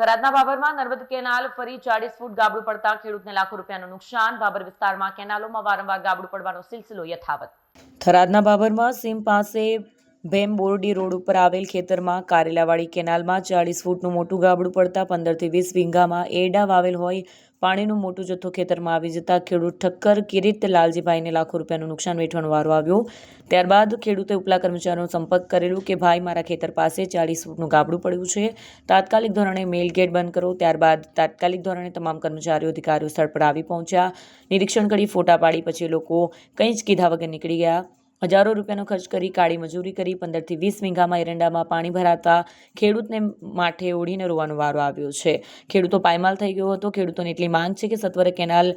થરાદના ભાભરમાં Narmad canal ફરી 40 ફૂટ ગાબડું પડતા ખેડૂતને લાખો રૂપિયાનું નુકસાન। ભાભર વિસ્તારમાં કેનાલોમાં વારંવાર ગાબડું પડવાનો સિલસિલો યથાવત। થરાદના ભાભરમાં સીમ પાસે ભેમ બોરડી રોડ ઉપર આવેલ ખેતરમાં કારેલાવાડી કેનાલમાં 40 ફૂટનું મોટું ગાબડું પડતા 15 થી 20 વીંઘામાં એરડા વાવેલ હોય પાણીનું મોટું જથ્થો ખેતરમાં આવી જતા ખેડૂત ઠક્કર કિરીટ લાલજીભાઈને લાખો રૂપિયાનું નુકસાન વેઠવાનો વારો આવ્યો। ત્યારબાદ ખેડૂતે ઉપલા કર્મચારીનો સંપર્ક કરેલો કે ભાઈ મારા ખેતર પાસે 40 ફૂટનું ગાબડું પડ્યું છે, તાત્કાલિક ધોરણે મેલ ગેટ બંધ કરો। ત્યારબાદ તાત્કાલિક ધોરણે તમામ કર્મચારીઓ અધિકારીઓ સ્થળ પર આવી પહોંચ્યા, નિરીક્ષણ કરી ફોટા પાડી પછી લોકો કંઈ જ કીધા વગર નીકળી ગયા। હજારો રૂપિયાનો ખર્ચ કરી કાળી મજૂરી કરી 15 થી 20 વીંઘામાં એરંડામાં પાણી ભરાતા ખેડૂતને માથે ઓઢીને રોવાનો વારો આવ્યો છે। ખેડૂતો પાયમાલ થઈ ગયો હતો। ખેડૂતોની એટલી માંગ છે કે સત્વરે કેનાલ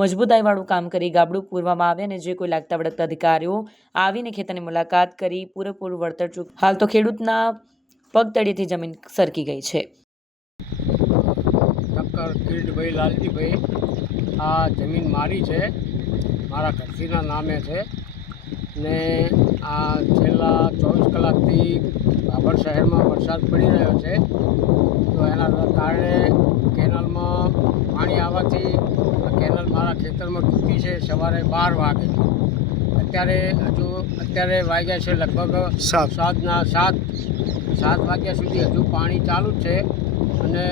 મજબૂતાઈવાળું કામ કરી ગાબડું પૂરવામાં આવે અને જે કોઈ લાગતા વળગતા અધિકારીઓ આવીને ખેતરની મુલાકાત કરી પૂરેપૂરું વળતર ચૂક। હાલ તો ખેડૂતના પગ તળિયેથી જમીન સરકી ગઈ છે। ઠક્કર કિરીટભાઈ લાલજીભાઈ, આ જમીન મારી છે, મારા ઘરથીના નામે છે ને આ છેલ્લા 24 કલાકથી ભાભર શહેરમાં વરસાદ પડી રહ્યો છે, તો એના કારણે કેનાલમાં પાણી આવવાથી આ કેનાલ મારા ખેતરમાં તૂટી છે સવારે 12 વાગે। અત્યારે વાગ્યા છે લગભગ સાંજના 7 વાગ્યા સુધી હજુ પાણી ચાલુ જ છે અને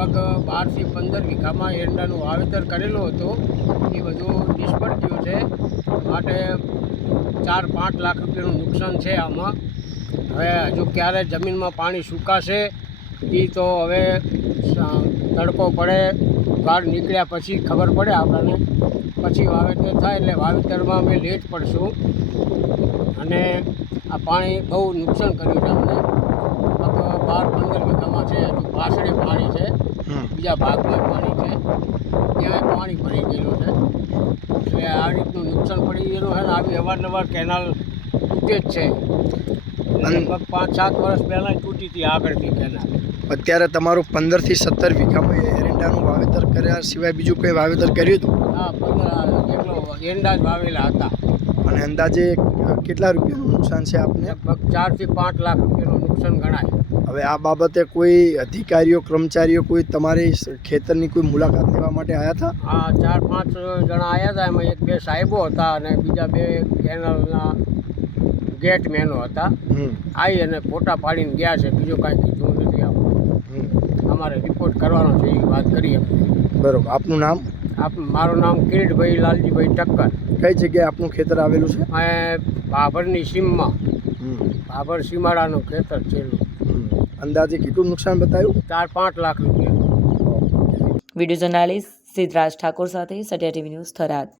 લગભગ 12 થી 15 વીઘામાં એરંડાનું વાવેતર કરેલું હતું, એ બધું નિષ્ફળ ગયું છે। માટે 4-5 લાખ રૂપિયાનું નુકસાન છે આમાં। હવે હજુ ક્યારે જમીનમાં પાણી સુકાશે એ તો હવે તડકો પડે, ગાઢ નીકળ્યા પછી ખબર પડે આપણને, પછી વાવેતર થાય એટલે વાવેતરમાં અમે લેટ પડશું। અને આ પાણી બહુ નુકસાન કર્યું છે અમને। 12-15 વીઘામાં છે, હજુ પાછળે પાણી છે, બીજા ભાગમાં પાણી છે, ત્યાં પાણી ભરી ગયેલું છે, એટલે આ રીતનું નુકસાન પડી ગયેલું છે ને આવી અવારનવાર કેનાલ તૂટે જ છે। લગભગ 5-7 વર્ષ પહેલાં તૂટી હતી આગળથી કેનાલ। અત્યારે તમારું 15 થી 17 વીઘામાં એરંડાનું વાવેતર કર્યા સિવાય બીજું કંઈ વાવેતર કર્યું હતું? હા, 15 એટલો એરંડા જ વાવેલા હતા। અને અંદાજે કેટલા રૂપિયાનું નુકસાન છે આપને? લગભગ 4 થી 5 લાખ રૂપિયાનું નુકસાન ગણાય। હવે આ બાબતે કોઈ અધિકારીઓ કર્મચારીઓ કોઈ તમારી ખેતરની કોઈ મુલાકાત લેવા માટે આવ્યા હતા? હા, 4-5 જણા આવ્યા હતા, એમાં 1-2 સાહેબો હતા અને બીજા 2 કેનાલના ગેટ મેનો હતા। આવી અને ફોટા પાડીને ગયા છે, બીજો કાંઈ કીધું નથી આપણને। અમારે રિપોર્ટ કરવાનો છે એ વાત કરી અમને। બરોબર, આપનું નામ? મારું નામ કિરીટભાઈ લાલજીભાઈ ઠક્કર। કઈ જગ્યાએ આપનું ખેતર આવેલું છે? ભાભરની સીમમાં, ભાભર સીમાડાનું ખેતર છેલ્લું। અંદાજે કેટલું નુકસાન બતાવ્યું? 4-5 લાખ રૂપિયા। વિડીયો જર્નાલિસ્ટ સિદ્ધરાજ ઠાકોર સાથે સત્યા ટીવી ન્યૂઝ થરાદ।